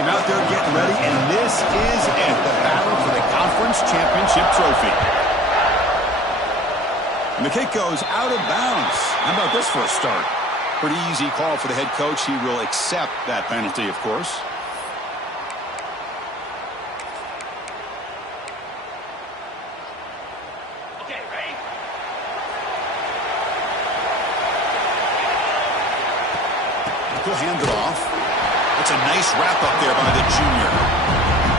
team out there getting ready, and this is it, the battle for the conference championship trophy. And the kick goes out of bounds. How about this for a start? Pretty easy call for the head coach. He will accept that penalty, of course. Okay, ready? He'll hand it off. That's a nice wrap up there by the junior.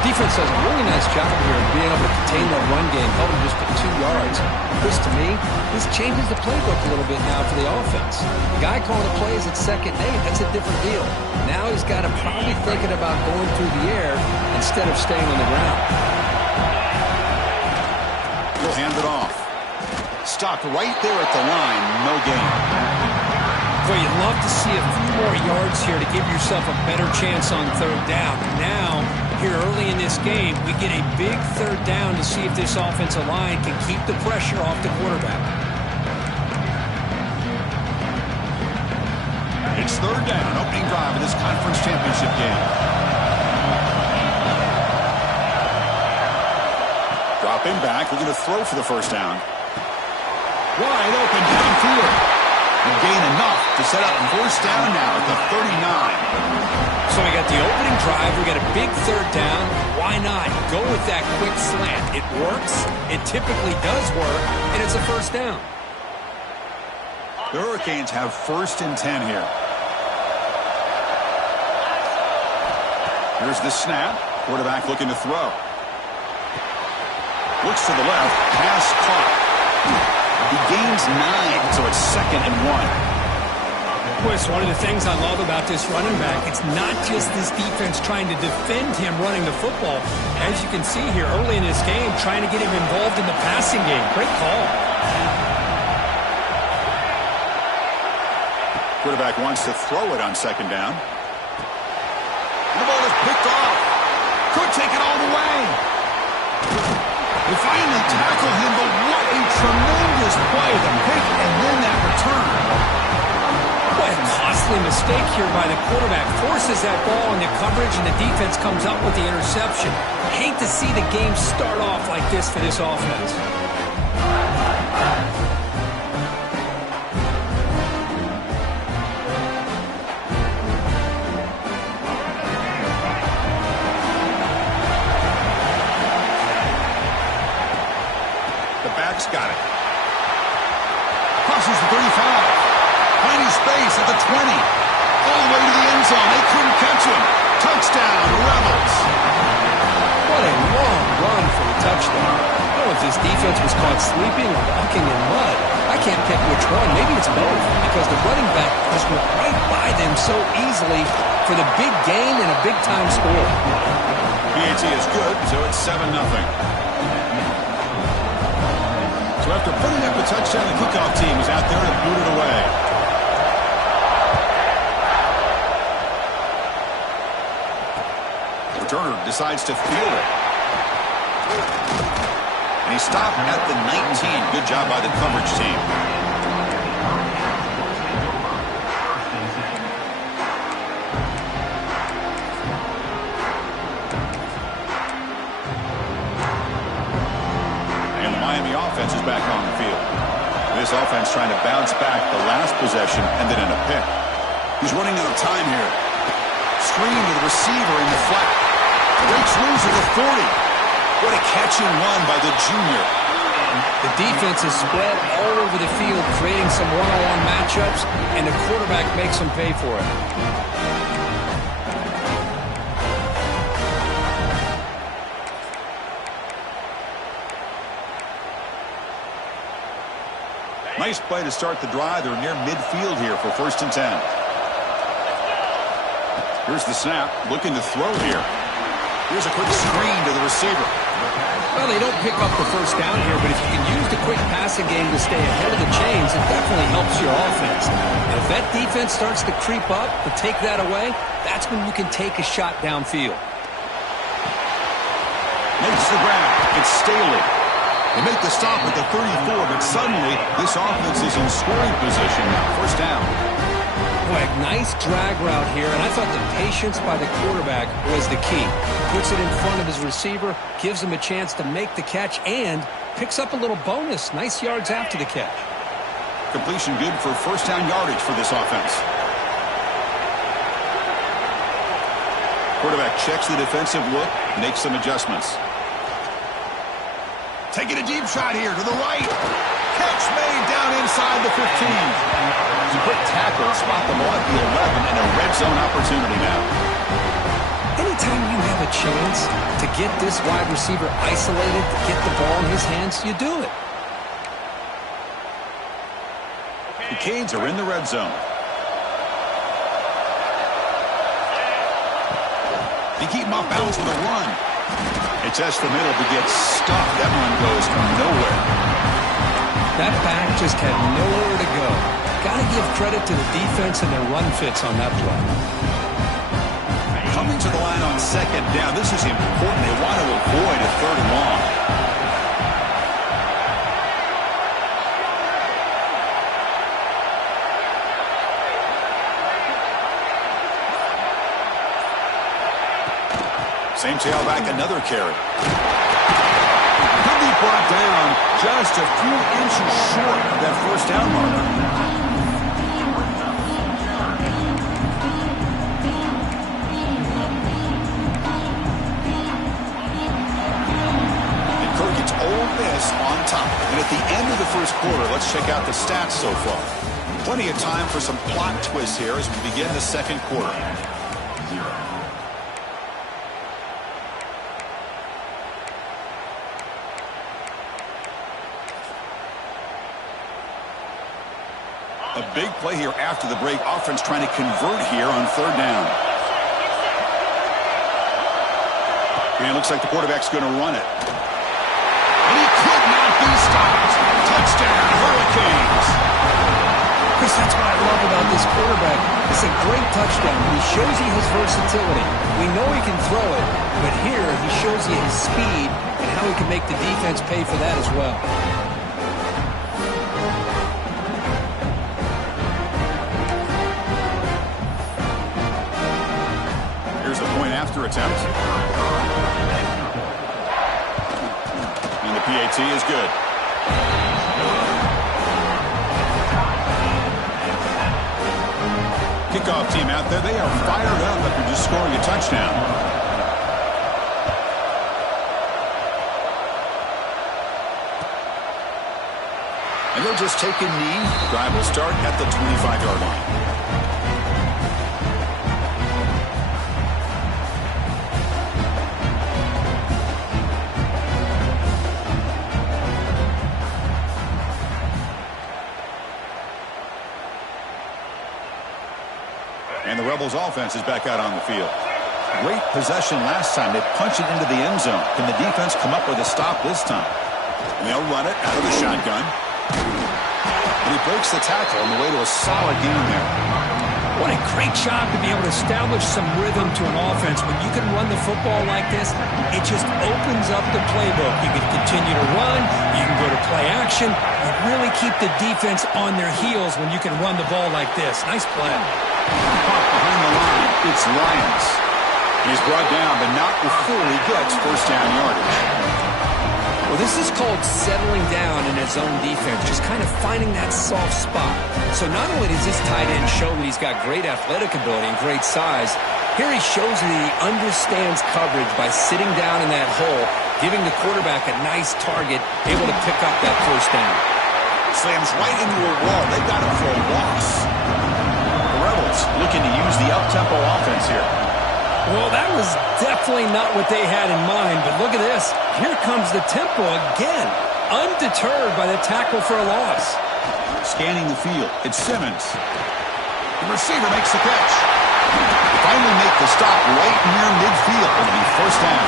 Defense does a really nice job here of being able to contain that run game, held him just for 2 yards. This, to me, this changes the playbook a little bit now for the offense. The guy calling the plays at 2nd and 8, that's a different deal. Now he's got to probably thinking about going through the air instead of staying on the ground. He'll hand it off. Stopped right there at the line. No gain. Well, you'd love to see a few more yards here to give yourself a better chance on 3rd down. Now, here early in this game, we get a big 3rd down to see if this offensive line can keep the pressure off the quarterback. It's 3rd down, an opening drive of this conference championship game. Dropping back, we're going to throw for the 1st down. Wide open downfield. And gain enough to set up 1st down now at the 39. So we got the opening drive. We got a big 3rd down. Why not go with that quick slant? It works. It typically does work. And it's a 1st down. The Hurricanes have 1st and 10 here. Here's the snap. Quarterback looking to throw. Looks to the left. Pass caught. He gains 9, so it's 2nd and 1. Well, it's one of the things I love about this running back. It's not just this defense trying to defend him running the football. As you can see here early in this game, trying to get him involved in the passing game. Great call. Quarterback wants to throw it on 2nd down. And the ball is picked off. Could take it all the way. They finally tackle him, but what a tremendous play. The pick and then that return. What a costly mistake here by the quarterback. Forces that ball into coverage, and the defense comes up with the interception. Hate to see the game start off like this for this offense. Got it. Crosses the 35. Finding space at the 20. All the way to the end zone. They couldn't catch him. Touchdown, Rebels. What a long run for the touchdown. I don't know if this defense was caught sleeping or walking in mud. I can't pick which one. Maybe it's both, because the running back just went right by them so easily for the big gain and a big-time score. PAT is good, so it's 7-0. So after putting up a touchdown, the kickoff team is out there to boot it away. Returner decides to field it. And he stopped at the 19. Good job by the coverage team. Offense is back on the field. This offense trying to bounce back the last possession and then in a pick. He's running out of time here. Screen to the receiver in the flat. Breaks loose at the 40. What a catch and run by the junior. The defense is spread all over the field, creating some one-on-one matchups, and the quarterback makes them pay for it. Nice play to start the drive. They're near midfield here for 1st and 10. Here's the snap. Looking to throw here. Here's a quick screen to the receiver. Well, they don't pick up the 1st down here, but if you can use the quick passing game to stay ahead of the chains, it definitely helps your offense. And if that defense starts to creep up to take that away, that's when you can take a shot downfield. Makes the grab. It's Staley. They make the stop at the 34, but suddenly this offense is in scoring position. 1st down. Boy, nice drag route here, and I thought the patience by the quarterback was the key. Puts it in front of his receiver, gives him a chance to make the catch, and picks up a little bonus. Nice yards after the catch. Completion good for first down yardage for this offense. Quarterback checks the defensive look, makes some adjustments. Taking a deep shot here to the right. Catch made down inside the 15. It's a quick tackle, spot the ball at the 11, and a red zone opportunity now. Anytime you have a chance to get this wide receiver isolated, to get the ball in his hands, you do it. The Canes are in the red zone. They keep him off balance with a run. It's S the middle to get stuffed. That run goes nowhere. That back just had nowhere to go. Got to give credit to the defense and their run fits on that play. Coming to the line on second down. This is important. They want to avoid a third and long. Same tailback, another carry. Could be brought down just a few inches short of that first down marker. And Kirk gets Ole Miss on top. And at the end of the first quarter, let's check out the stats so far. Plenty of time for some plot twists here as we begin the second quarter. A big play here after the break. Offense trying to convert here on third down. And it looks like the quarterback's going to run it. And he could not be stopped. Touchdown, Hurricanes. Chris, that's what I love about this quarterback. It's a great touchdown. He shows you his versatility. We know he can throw it, but here he shows you his speed and how he can make the defense pay for that as well. After attempt. And the PAT is good. Kickoff team out there. They are fired up after just scoring a touchdown. And they'll just take a knee. Drive will start at the 25-yard line. And the Rebels offense is back out on the field. Great possession last time. They punch it into the end zone. Can the defense come up with a stop this time? And they'll run it out of the shotgun. And he breaks the tackle on the way to a solid gain there. What a great job to be able to establish some rhythm to an offense. When you can run the football like this, it just opens up the playbook. You can continue to run. You can go to play action. You really keep the defense on their heels when you can run the ball like this. Nice play. Caught behind the line. It's Lyons. He's brought down, but not before he gets first down yardage. Well, this is called settling down in his own defense, just kind of finding that soft spot. So not only does this tight end show that he's got great athletic ability and great size, here he shows that he understands coverage by sitting down in that hole, giving the quarterback a nice target, able to pick up that first down. Slams right into a wall. They got him for a loss. The Rebels looking to use the up-tempo offense here. Well, that was definitely not what they had in mind, but look at this. Here comes the tempo again, undeterred by the tackle for a loss. Scanning the field, it's Simmons. The receiver makes the catch. They finally make the stop right near midfield. It'll be first down.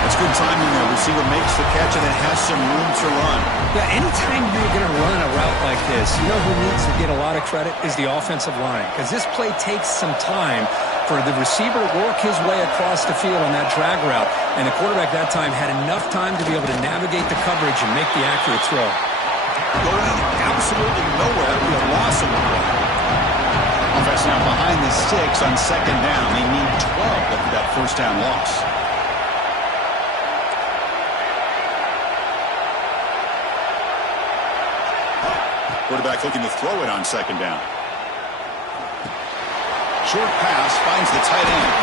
That's good timing there. Receiver makes the catch and it has some room to run. Yeah, anytime you're going to run a route like this, you know who needs to get a lot of credit is the offensive line, because this play takes some time for the receiver to work his way across the field on that drag route, and the quarterback that time had enough time to be able to navigate the coverage and make the accurate throw. Going absolutely nowhere. We have lost him. Offense now behind the 6 on second down. They need 12 after that first down loss. Quarterback looking to throw it on second down. Short pass finds the tight end.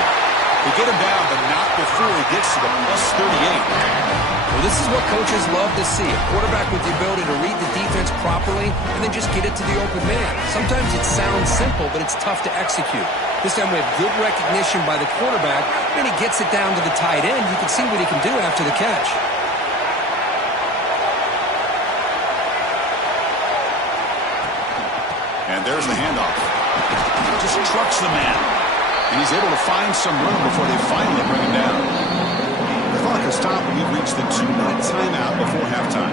They get him down, but not before he gets to the +38. Well, this is what coaches love to see. A quarterback with the ability to read the defense properly and then just get it to the open man. Sometimes it sounds simple, but it's tough to execute. This time we have good recognition by the quarterback, and he gets it down to the tight end. You can see what he can do after the catch. And there's the handoff. Just trucks the man. And he's able to find some room before they finally bring him down. The clock has stopped, and we've reached the 2-minute timeout before halftime.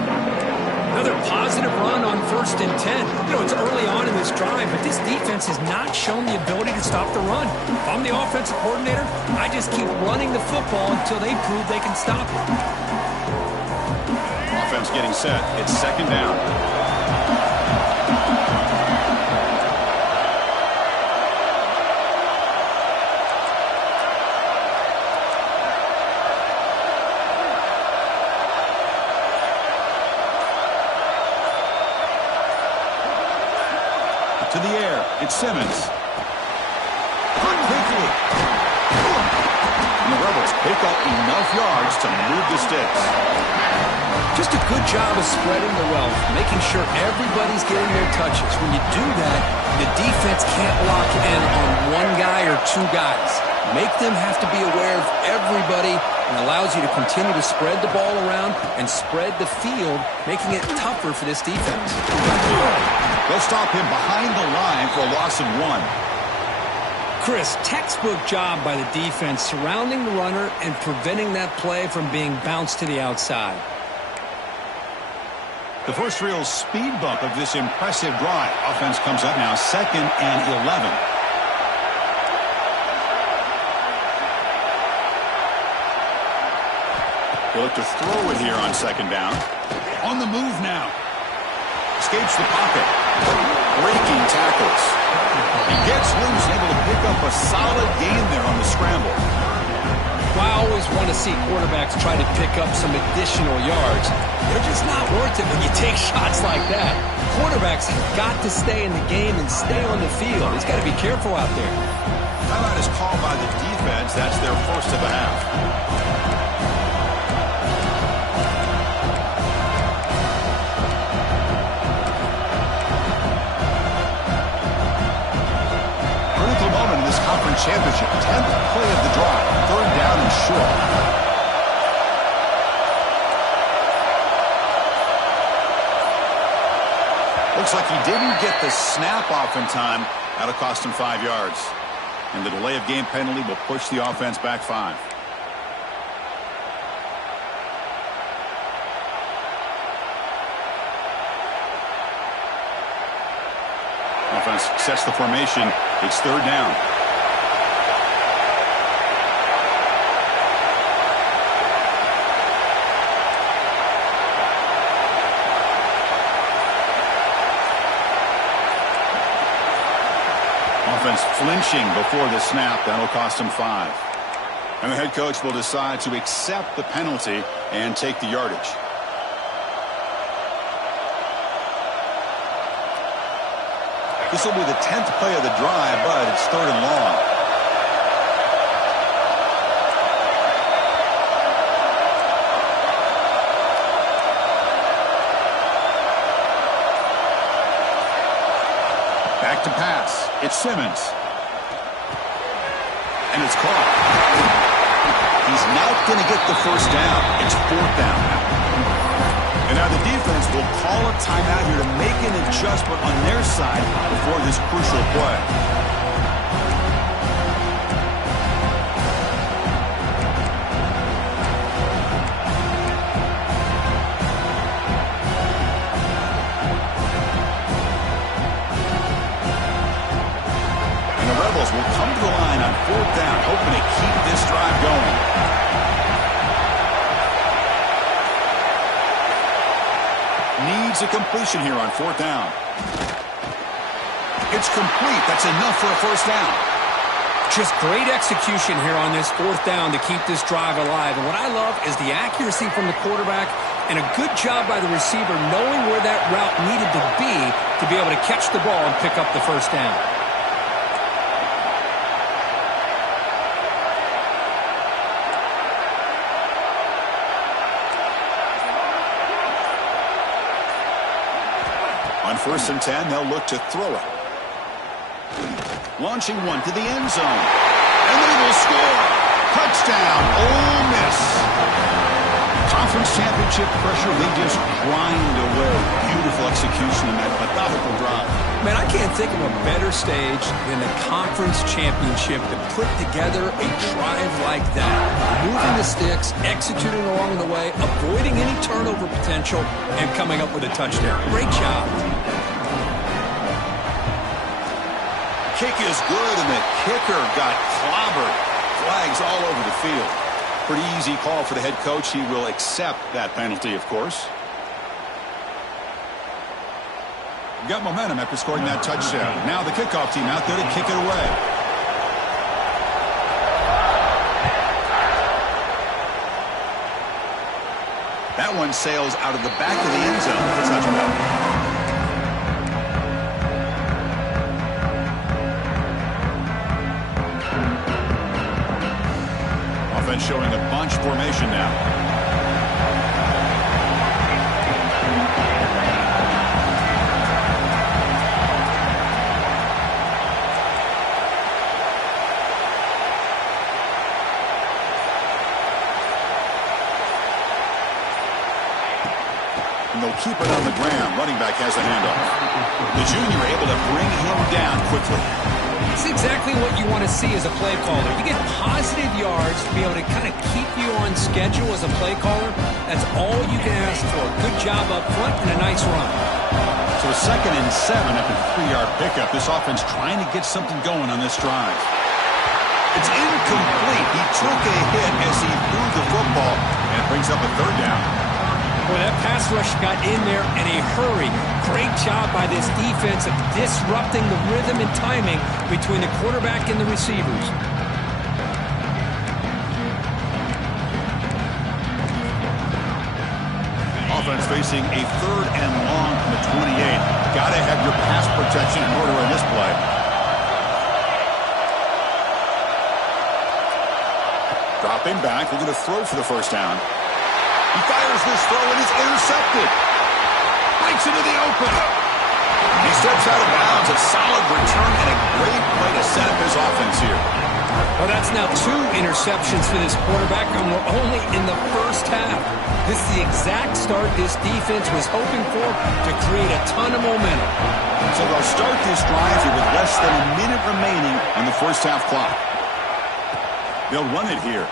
Another positive run on 1st and 10. You know, it's early on in this drive, but this defense has not shown the ability to stop the run. If I'm the offensive coordinator, I just keep running the football until they prove they can stop it. Offense getting set. It's second down. To the air, it's Simmons. Quickly. And the Rebels pick up enough yards to move the sticks. Just a good job of spreading the wealth, making sure everybody's getting their touches. When you do that, the defense can't lock in on one guy or two guys. Make them have to be aware of everybody, and allows you to continue to spread the ball around and spread the field, making it tougher for this defense. They'll stop him behind the line for a loss of 1. Chris, textbook job by the defense surrounding the runner and preventing that play from being bounced to the outside. The first real speed bump of this impressive drive. Offense comes up now 2nd and 11. They look to throw it here on second down. On the move now. Escapes the pocket. Breaking tackles. He gets loose and able to pick up a solid gain there on the scramble. Well, I always want to see quarterbacks try to pick up some additional yards. They're just not worth it when you take shots like that. Quarterbacks have got to stay in the game and stay on the field. He's got to be careful out there. Timeout is called by the defense. That's their first of the half. Moment in this conference championship. 10th play of the drive. 3rd down and short. Looks like he didn't get the snap off in time. That'll cost him 5 yards. And the delay of game penalty will push the offense back 5. Offense sets the formation. It's 3rd down. Offense flinching before the snap. That'll cost him 5. And the head coach will decide to accept the penalty and take the yardage. This will be the 10th play of the drive, but it's 3rd and long. Back to pass. It's Simmons. And it's caught. He's not going to get the first down. It's 4th down now. And now the defense will call a timeout here to make an adjustment on their side before this crucial play. And the Rebels will come to the line on 4th down, hoping to keep this drive going. Needs a completion here on 4th down. It's complete. That's enough for a first down. Just great execution here on this fourth down to keep this drive alive. And what I love is the accuracy from the quarterback and a good job by the receiver knowing where that route needed to be able to catch the ball and pick up the first down. On 1st and 10, they'll look to throw it. Launching one to the end zone. And they will score. Touchdown, Ole Miss. Conference championship pressure, they just grind away. Beautiful execution in that methodical drive. Man, I can't think of a better stage than the conference championship to put together a drive like that. Moving the sticks, executing along the way, avoiding any turnover potential, and coming up with a touchdown. Great job. Kick is good, and the kicker got clobbered. Flags all over the field. Pretty easy call for the head coach. He will accept that penalty, of course. Got momentum after scoring that touchdown. Now the kickoff team out there to kick it away. That one sails out of the back of the end zone for a touchdown. Showing a bunch formation now. And they'll keep it on the ground. Running back has a handoff. The junior able to bring him down quickly. It's exactly what you want to see as a play caller. You get positive yards to be able to kind of keep you on schedule as a play caller. That's all you can ask for. Good job up front and a nice run. So a 2nd and 7 after the 3-yard pickup. This offense trying to get something going on this drive. It's incomplete. He took a hit as he threw the football and brings up a 3rd down. Boy, that pass rush got in there in a hurry. Great job by this defense of disrupting the rhythm and timing between the quarterback and the receivers. Offense facing a 3rd and long from the 28. Got to have your pass protection in order in this play. Dropping back, we're going to throw for the first down. He fires this throw and it's intercepted. Breaks into the open. He steps out of bounds. A solid return and a great play to set up his offense here. Well, that's now 2 interceptions for this quarterback, and we're only in the first half. This is the exact start this defense was hoping for to create a ton of momentum. So they'll start this drive here with less than a minute remaining on the first half clock. They'll run it here.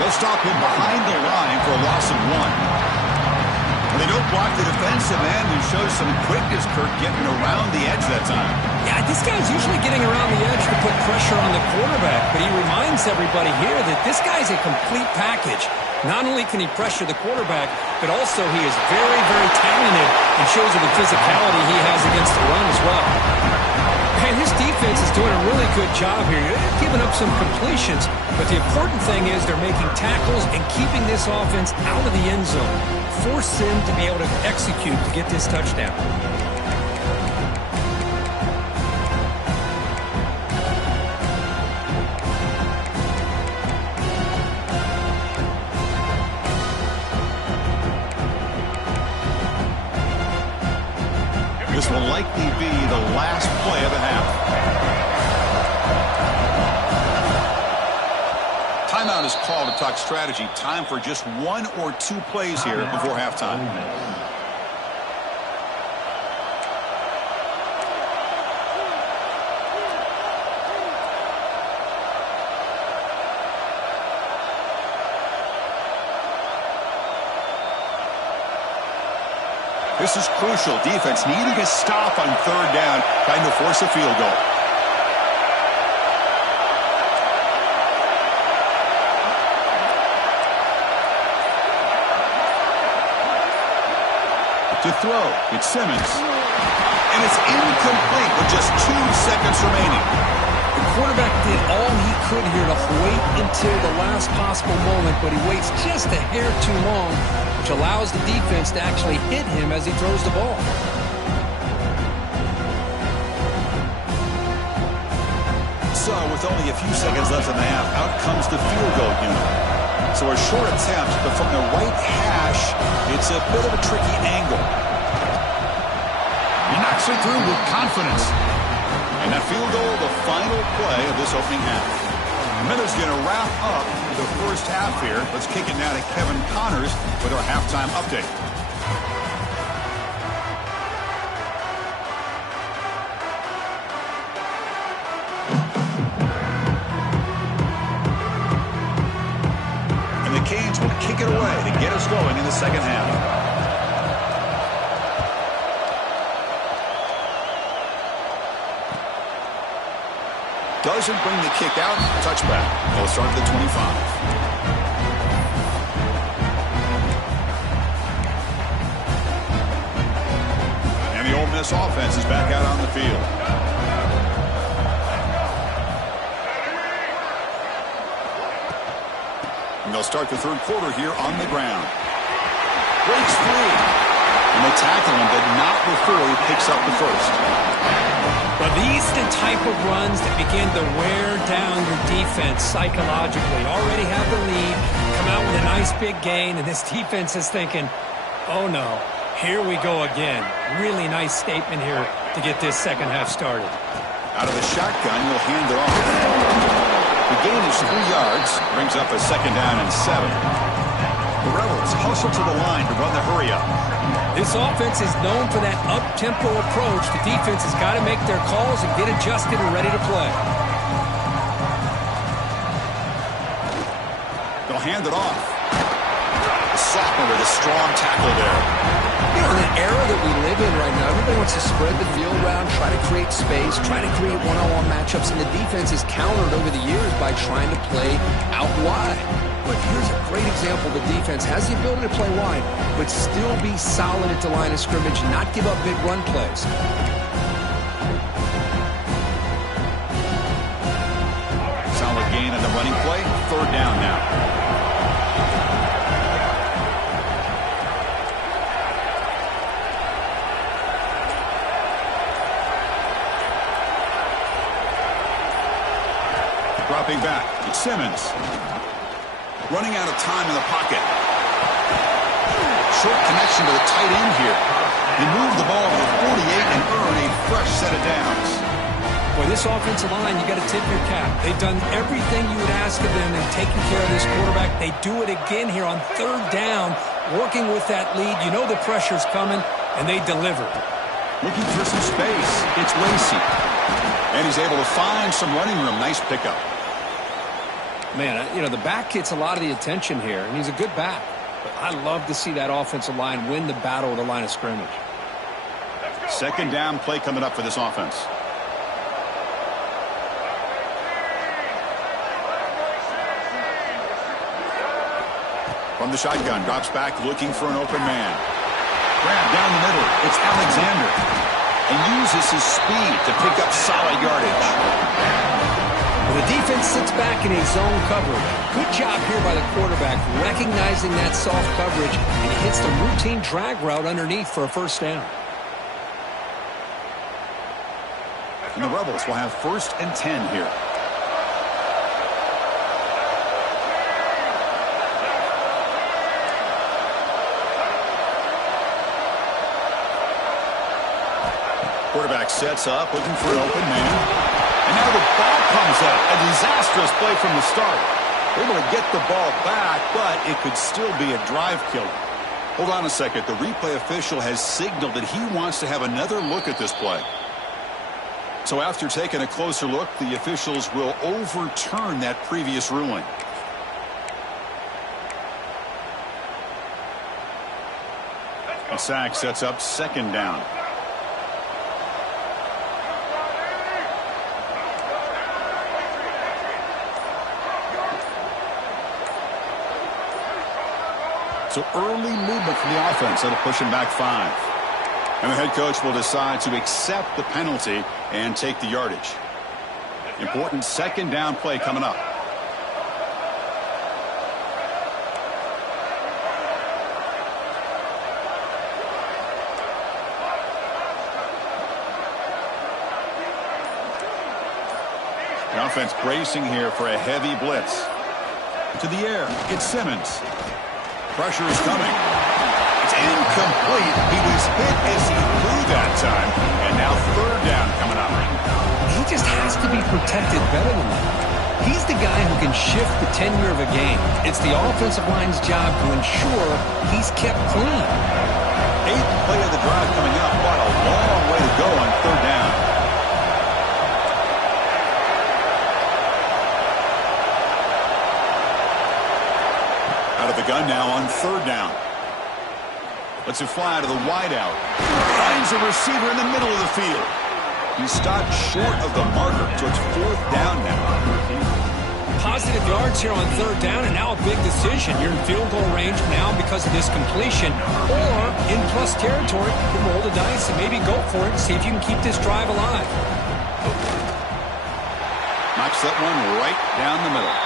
They'll stop him behind the line for a loss of 1. They don't block the defensive end and show some quickness, Kirk, getting around the edge that time. Yeah, this guy's usually getting around the edge to put pressure on the quarterback, but he reminds everybody here that this guy's a complete package. Not only can he pressure the quarterback, but also he is very, very talented and shows you the physicality he has against the run as well. Man, his defense is doing a really good job here. They're giving up some completions, but the important thing is they're making tackles and keeping this offense out of the end zone. Force them to be able to execute to get this touchdown. This will likely be the last play of the half. Timeout is called to talk strategy. Time for just 1 or 2 plays here before halftime. This is crucial. Defense needing a stop on 3rd down, trying to force a field goal. To throw, it's Simmons. And it's incomplete with just 2 seconds remaining. The quarterback did all he could here to wait until the last possible moment, but he waits just a hair too long, which allows the defense to actually hit him as he throws the ball. So, with only a few seconds left in the half, out comes the field goal unit. So a short attempt, but from the right hash, it's a bit of a tricky angle. He knocks it through with confidence. And that field goal, the final play of this opening half. Miller's going to wrap up the first half here. Let's kick it now to Kevin Connors with our halftime update. And the Canes will kick it away to get us going in the second half. Doesn't bring the kick out. Touchback. They'll start at the 25. And the Ole Miss offense is back out on the field. And they'll start the third quarter here on the ground. Breaks free. And they tackle him, but not before he picks up the first. Well, these are the type of runs that begin to wear down your defense psychologically. Already have the lead, come out with a nice big gain, and this defense is thinking, oh no, here we go again. Really nice statement here to get this second half started. Out of the shotgun, he'll hand it off. The gain is 3 yards, brings up a second down and 7. The Rebels hustle to the line to run the hurry-up. This offense is known for that up-tempo approach. The defense has got to make their calls and get adjusted and ready to play. They'll hand it off. The sophomore with a strong tackle there. You know, in the era that we live in right now, everybody wants to spread the field around, try to create space, try to create one-on-one matchups, and the defense is countered over the years by trying to play out wide. But here's a great example. The defense has the ability to play wide, but still be solid at the line of scrimmage, not give up big run plays. Solid gain on the running play. Third down now. Dropping back, it's Simmons. Running out of time in the pocket. Short connection to the tight end here. They move the ball to the 48 and earn a fresh set of downs. Boy, this offensive line, you got to tip your cap. They've done everything you would ask of them in taking care of this quarterback. They do it again here on third down, working with that lead. You know the pressure's coming, and they deliver. Looking for some space. It's Lacey. And he's able to find some running room. Nice pickup. Man, you know, the back gets a lot of the attention here, and he's a good back. But I love to see that offensive line win the battle of the line of scrimmage. Second down play coming up for this offense. From the shotgun, drops back looking for an open man. Grab down the middle. It's Alexander. And uses his speed to pick up solid yardage. Well, the defense sits back in a zone coverage. Good job here by the quarterback, recognizing that soft coverage, and he hits the routine drag route underneath for a first down. And the Rebels will have 1st and 10 here. Quarterback sets up, looking for an open man. And now the ball comes out. A disastrous play from the start. Able to get the ball back, but it could still be a drive killer. Hold on a second. The replay official has signaled that he wants to have another look at this play. So after taking a closer look, the officials will overturn that previous ruling. And sack sets up second down. So early movement from the offense. That'll push him back 5. And the head coach will decide to accept the penalty and take the yardage. Important second down play coming up. The offense bracing here for a heavy blitz. To the air, it's Simmons. Pressure is coming. It's incomplete. He was hit as he threw that time. And now third down coming up. He just has to be protected better than that. He's the guy who can shift the tenure of a game. It's the offensive line's job to ensure he's kept clean. 8th play of the drive coming up. What a long way to go on third down. Out of the gun now on third down. Lets it fly to the wideout. Finds a receiver in the middle of the field. He stopped short of the marker, so it's fourth down now. Positive yards here on third down, and now a big decision. You're in field goal range now because of this completion, or in plus territory, you roll the dice and maybe go for it and see if you can keep this drive alive. Knocks that one right down the middle.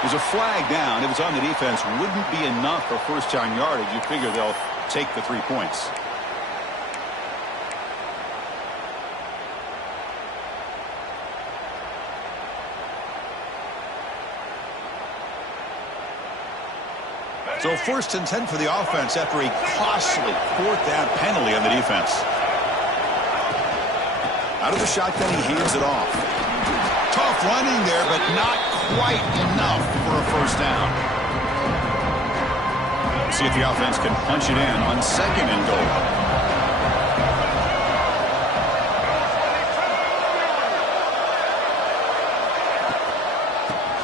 There's a flag down. If it's on the defense, wouldn't be enough for first down yardage. You figure they'll take the 3 points. So first and 10 for the offense after a costly fourth down penalty on the defense. Out of the shotgun, he hands it off. Tough running there, but not quite enough for a first down. We'll see if the offense can punch it in on second and goal.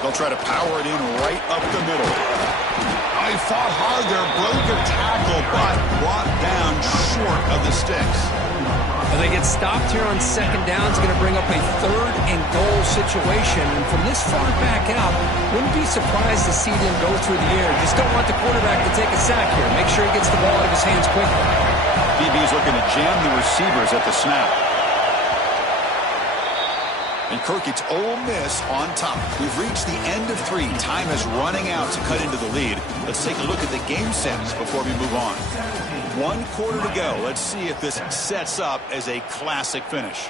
They'll try to power it in right up the middle. Oh, he fought hard there, broke a tackle, but brought down short of the sticks. And they get stopped here on second down. It's going to bring up a third and goal situation. And from this far back out, wouldn't be surprised to see them go through the air. Just don't want the quarterback to take a sack here. Make sure he gets the ball out of his hands quickly. DB is looking to jam the receivers at the snap. And Kirk, it's Ole Miss on top. We've reached the end of 3. Time is running out to cut into the lead. Let's take a look at the game sets before we move on. 1 quarter to go. Let's see if this sets up as a classic finish.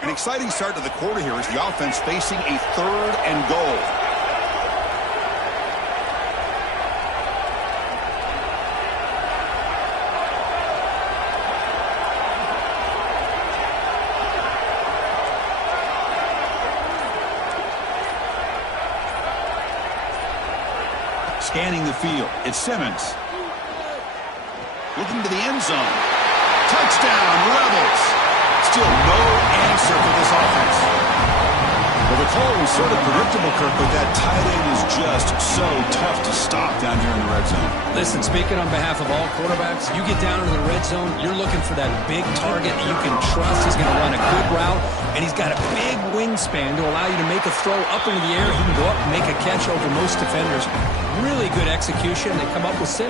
An exciting start to the quarter here as the offense facing a third and goal. Scanning the field, it's Simmons. Looking to the end zone. Touchdown, Rebels. Still no answer for this offense. Well, the call was sort of predictable, Kirk, but that tight end is just so tough to stop down here in the red zone. Listen, speaking on behalf of all quarterbacks, you get down into the red zone, you're looking for that big target you can trust. He's going to run a good route, and he's got a big wingspan to allow you to make a throw up into the air. He can go up and make a catch over most defenders. Really good execution. They come up with 6.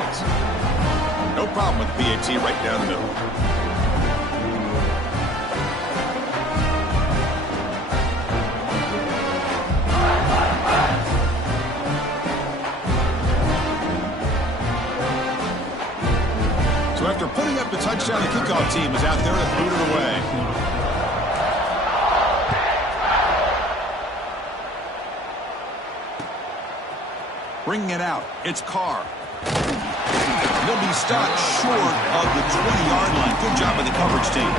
No problem with the PAT right down the middle. So after putting up the touchdown, the kickoff team is out there to boot it away. Bringing it out, it's Carr. He'll be stopped short of the 20-yard line. Good job by the coverage team.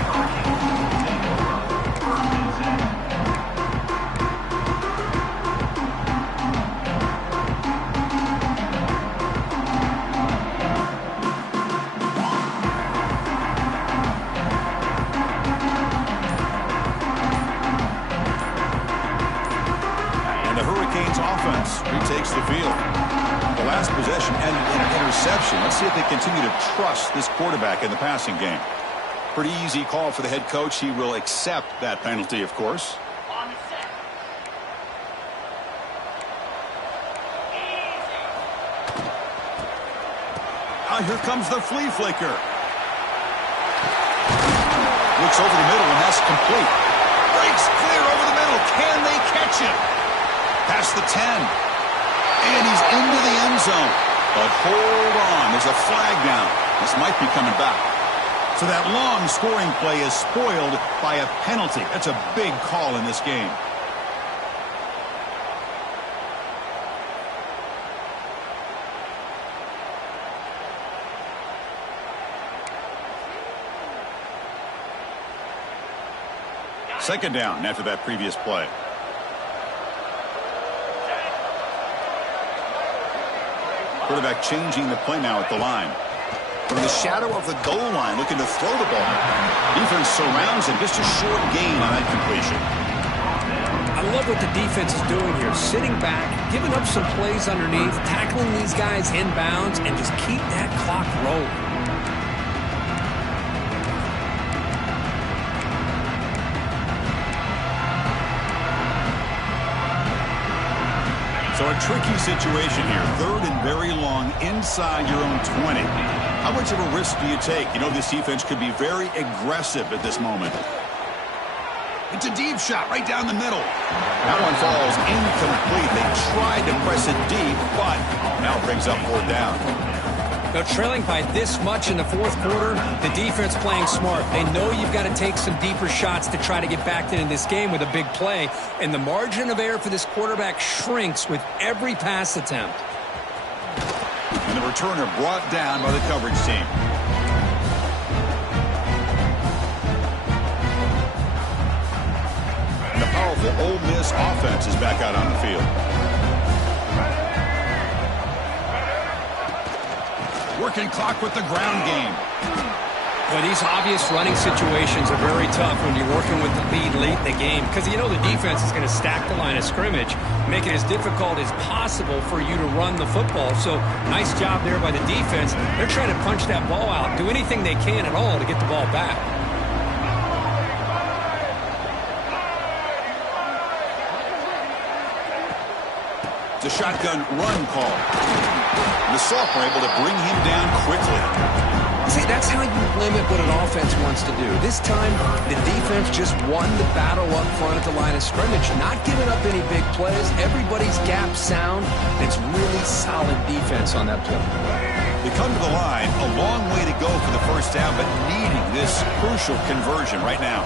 Retakes the field. The last possession ended in an interception. Let's see if they continue to trust this quarterback in the passing game. Pretty easy call for the head coach. He will accept that penalty, of course. Here comes the flea flicker. Looks over the middle, and that's complete. Breaks clear over the middle. Can they catch him? Past the 10. And he's into the end zone. But hold on. There's a flag down. This might be coming back. So that long scoring play is spoiled by a penalty. That's a big call in this game. Second down after that previous play. Quarterback changing the play now at the line. From the shadow of the goal line, looking to throw the ball. Defense surrounds him. Just a short gain on that completion. I love what the defense is doing here. Sitting back, giving up some plays underneath, tackling these guys inbounds, and just keep that clock rolling. So a tricky situation here. Third and very long inside your own 20. How much of a risk do you take? You know this defense could be very aggressive at this moment. It's a deep shot right down the middle. That one falls incomplete. They tried to press it deep, but now it brings up fourth down. Now, trailing by this much in the fourth quarter, the defense playing smart. They know you've got to take some deeper shots to try to get back into this game with a big play, and the margin of error for this quarterback shrinks with every pass attempt. And the returner brought down by the coverage team. The powerful Ole Miss offense is back out on the field. Working clock with the ground game. Well, these obvious running situations are very tough when you're working with the lead late in the game because you know the defense is going to stack the line of scrimmage, make it as difficult as possible for you to run the football. So nice job there by the defense. They're trying to punch that ball out, do anything they can at all to get the ball back. It's a shotgun run call. The sophomore able to bring him down quickly. See, that's how you limit what an offense wants to do. This time, the defense just won the battle up front at the line of scrimmage, not giving up any big plays. Everybody's gap sound. It's really solid defense on that play. They come to the line, a long way to go for the first down, but needing this crucial conversion right now.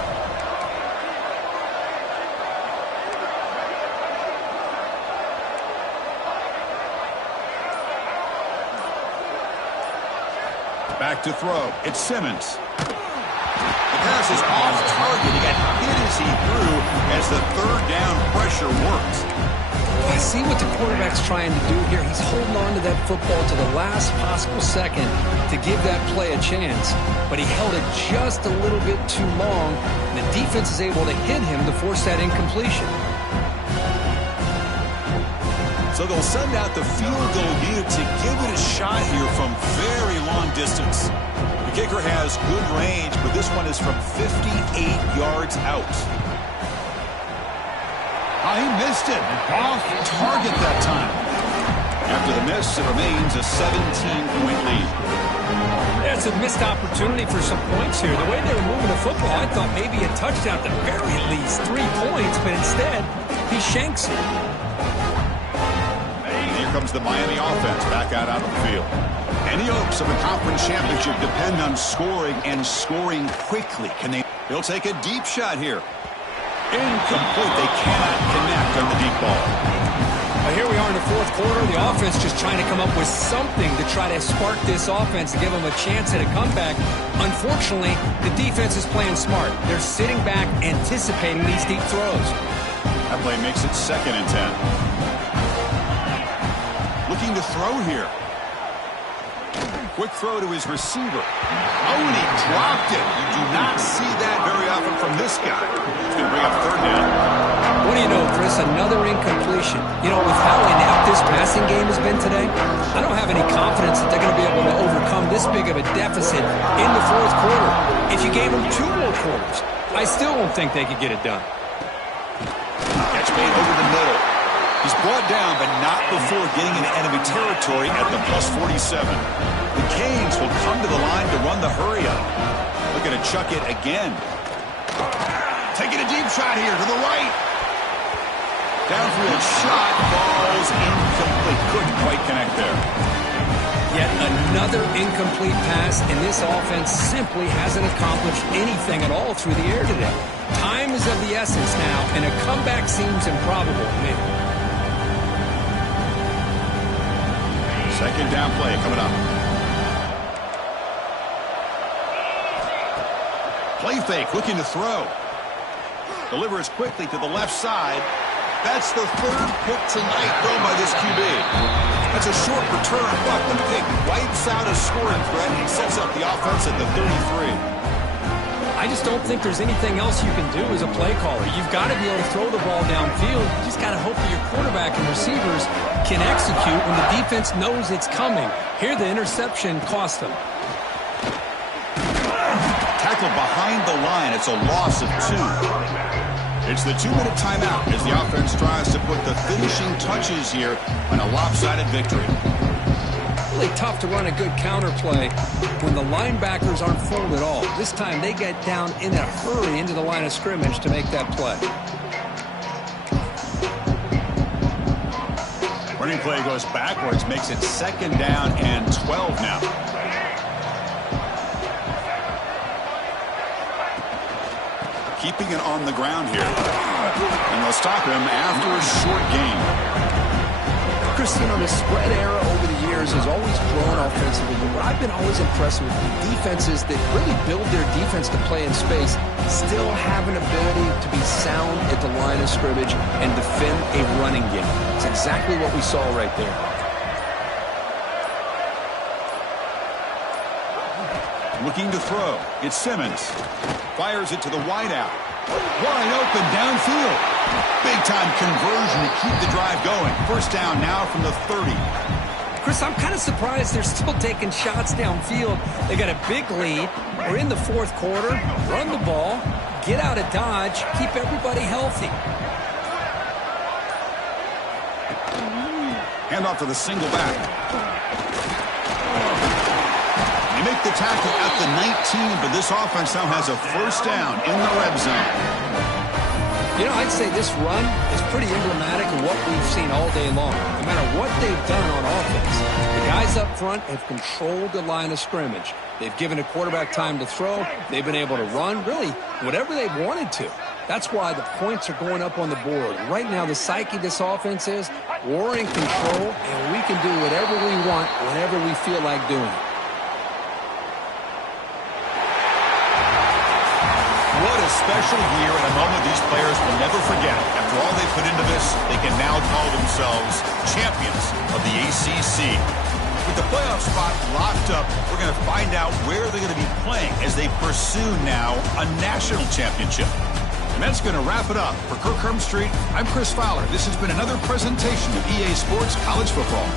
Back to throw. It's Simmons. The pass is off target. He got hit as he threw as the third down pressure works. I see what the quarterback's trying to do here. He's holding on to that football to the last possible second to give that play a chance. But he held it just a little bit too long. And the defense is able to hit him to force that incompletion. So they'll send out the field goal unit to give it a shot here from very long distance. The kicker has good range, but this one is from 58 yards out. Oh, he missed it. Off target that time. After the miss, it remains a 17-point lead. That's a missed opportunity for some points here. The way they were moving the football, I thought maybe a touchdown at the very least, 3 points, but instead, he shanks it. Comes the Miami offense back out on the field. Any hopes of a conference championship depend on scoring and scoring quickly. He'll take a deep shot here. Incomplete. They cannot connect on the deep ball. Well, here we are in the fourth quarter. The offense just trying to come up with something to try to spark this offense to give them a chance at a comeback. Unfortunately, the defense is playing smart. They're sitting back, anticipating these deep throws. That play makes it 2nd and 10. Looking to throw here. Quick throw to his receiver. Oh, and he dropped it. You do not see that very often from this guy. It's going to bring up 3rd down. What do you know, Chris? Another incompletion. You know, with how inept this passing game has been today, I don't have any confidence that they're going to be able to overcome this big of a deficit in the fourth quarter. If you gave them 2 more quarters, I still don't think they could get it done. Catch made over the middle. He's brought down, but not before getting into enemy territory at the plus 47. The Canes will come to the line to run the hurry-up. Looking to chuck it again. Taking a deep shot here to the right. Downfield shot, falls incomplete. Couldn't quite connect there. Yet another incomplete pass, and this offense simply hasn't accomplished anything at all through the air today. Time is of the essence now, and a comeback seems improbable to me. Second down play coming up. Play fake, looking to throw. Delivers quickly to the left side. That's the third pick tonight thrown by this QB. That's a short return, but the pick wipes out a scoring threat and sets up the offense at the 33. I just don't think there's anything else you can do as a play caller. You've got to be able to throw the ball downfield. You just got to hope that your quarterback and receivers can execute when the defense knows it's coming. Here, the interception cost them. Tackled behind the line. It's a loss of 2. It's the 2-minute timeout as the offense tries to put the finishing touches here on a lopsided victory. Really tough to run a good counter play when the linebackers aren't full at all. This time they get down in a hurry into the line of scrimmage to make that play. Running play goes backwards, makes it second down and 12 now. Keeping it on the ground here. And they'll stop him after a short gain. Chris, you know, the spread era over the years has always grown offensively, but I've been always impressed with the defenses that really build their defense to play in space, still have an ability to be sound at the line of scrimmage and defend a running game. It's exactly what we saw right there. Looking to throw. It's Simmons. Fires it to the wideout. Wide open downfield. Big-time conversion to keep the drive going. First down now from the 30. Chris, I'm kind of surprised they're still taking shots downfield. They got a big lead. We're in the fourth quarter. Run the ball. Get out of Dodge. Keep everybody healthy. Handoff to the single back. They make the tackle at the 19, but this offense now has a first down in the red zone. You know, I'd say this run is pretty emblematic of what we've seen all day long. No matter what they've done on offense, the guys up front have controlled the line of scrimmage. They've given a quarterback time to throw. They've been able to run, really, whatever they've wanted to. That's why the points are going up on the board. Right now, the psyche of this offense is we're in control, and we can do whatever we want whenever we feel like doing it. What a special year and a moment these players will never forget. After all they put into this, they can now call themselves champions of the ACC. With the playoff spot locked up, we're going to find out where they're going to be playing as they pursue now a national championship. And that's going to wrap it up. For Kirk Hermstreet, I'm Chris Fowler. This has been another presentation of EA Sports College Football.